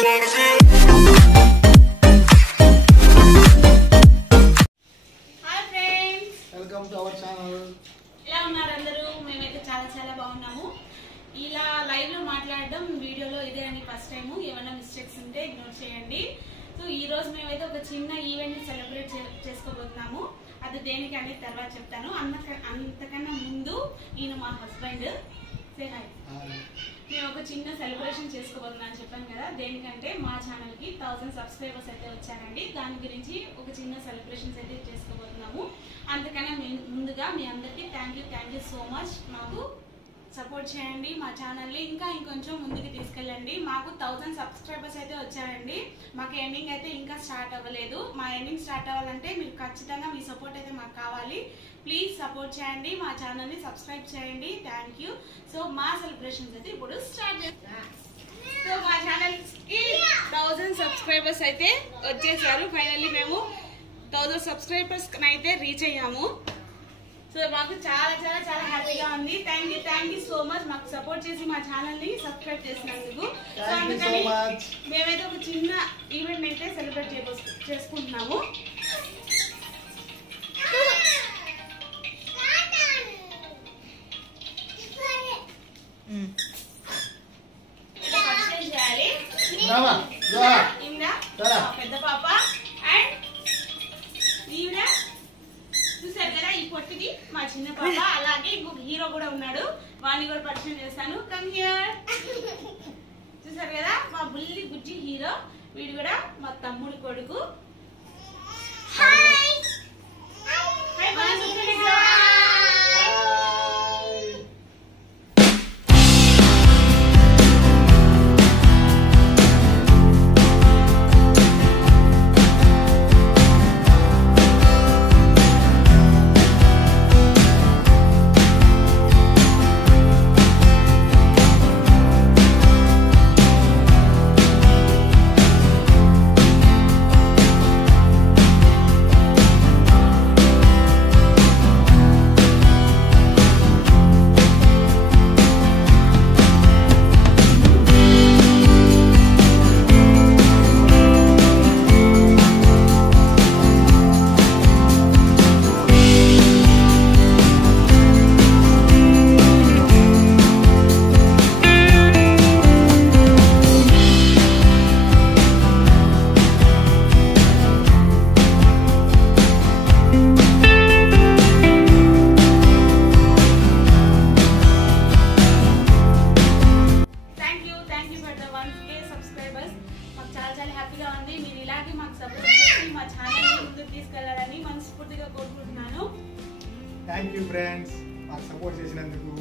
Welcome to our channel. ఎలా ఉన్నారు అందరూ? మేమైతే చాలా చాలా బాగున్నాము. ఇలా లైవ్ లో మాట్లాడడం వీడియోలో ఇదే అని ఫస్ట్ టైం. ఏమైనా మిస్టేక్స్ ఉంటే ఇగ్నోర్ చేయండి. సో ఈ రోజు మేమైతే ఒక చిన్న ఈవెంట్ ని సెలబ్రేట్ చేసుకోబోతున్నాము. అది దేనికి అనేది తర్వాత చెప్తాను. అంతకన్నా ముందు ఈయన మా హస్బెండ్. Say hi. మేము ఒక చిన్న సెలబ్రేషన్ చేసుకోబోతున్నాను చెప్పాను కదా. దేనికంటే మా ఛానల్ కి 1000 సబ్స్క్రైబర్స్ అయితే వచ్చారండి. దాని గురించి ఒక చిన్న సెలబ్రేషన్స్ అయితే చేసుకోబోతున్నాము. అంతకన్నా ముందుగా మీ అందరికీ థ్యాంక్ యూ సో మచ్. మాకు సపోర్ట్ చేయండి. మా ఛానల్ని ఇంకా ఇంకొంచెం ముందుకు తీసుకెళ్ళండి. మాకు 1000 సబ్స్క్రైబర్స్ అయితే వచ్చారండి. మాకు ఎండింగ్ అయితే ఇంకా స్టార్ట్ అవ్వలేదు. మా ఎండింగ్ స్టార్ట్ అవ్వాలంటే మీరు ఖచ్చితంగా మీ సపోర్ట్ అయితే మాకు కావాలి. ప్లీజ్ సపోర్ట్ చేయండి. మా ఛానల్ని సబ్స్క్రైబ్ చేయండి. Thank you. సో మా సెలబ్రేషన్స్ అయితే ఇప్పుడు స్టార్ట్ చేస్తాం. సో మా ఛానల్కి 1000 సబ్స్క్రైబర్స్ అయితే వచ్చేసారు. ఫైనల్లీ మేము 1000 సబ్స్క్రైబర్స్ అయితే రీచ్ అయ్యాము. సో మాకు చాలా చాలా చాలా హ్యాపీగా ఉంది. థ్యాంక్ యూ సో మచ్ మాకు సపోర్ట్ చేసి మా ఛానల్ ని సబ్స్క్రైబ్ చేసినందుకు. సో అందుకని మేమైతే ఒక చిన్న ఈవెంట్ అయితే సెలబ్రేట్ చేసుకుంటున్నాము. చేయాలి పెద్ద పాప అండ్ ఈవిడ చూసారు కదా. ఈ పొట్టిది మా చిన్న పాప. అలాగే ఇంకొక హీరో కూడా ఉన్నాడు. వాడిని కూడా పరిచయం చేస్తాను. Come here. చూసారు కదా మా బుల్లి బుజ్జి హీరో. వీడు కూడా మా తమ్ముడు కొడుకు. మీరు ఇలాగే మాకు సపోర్ట్ చేసి మా ఛానల్ ని ముందుకు తీసుకెళ్లాలని మనస్ఫూర్తిగా కోరుకుంటున్నాను. థ్యాంక్ యూ ఫ్రెండ్స్ మాకు సపోర్ట్ చేసినందుకు.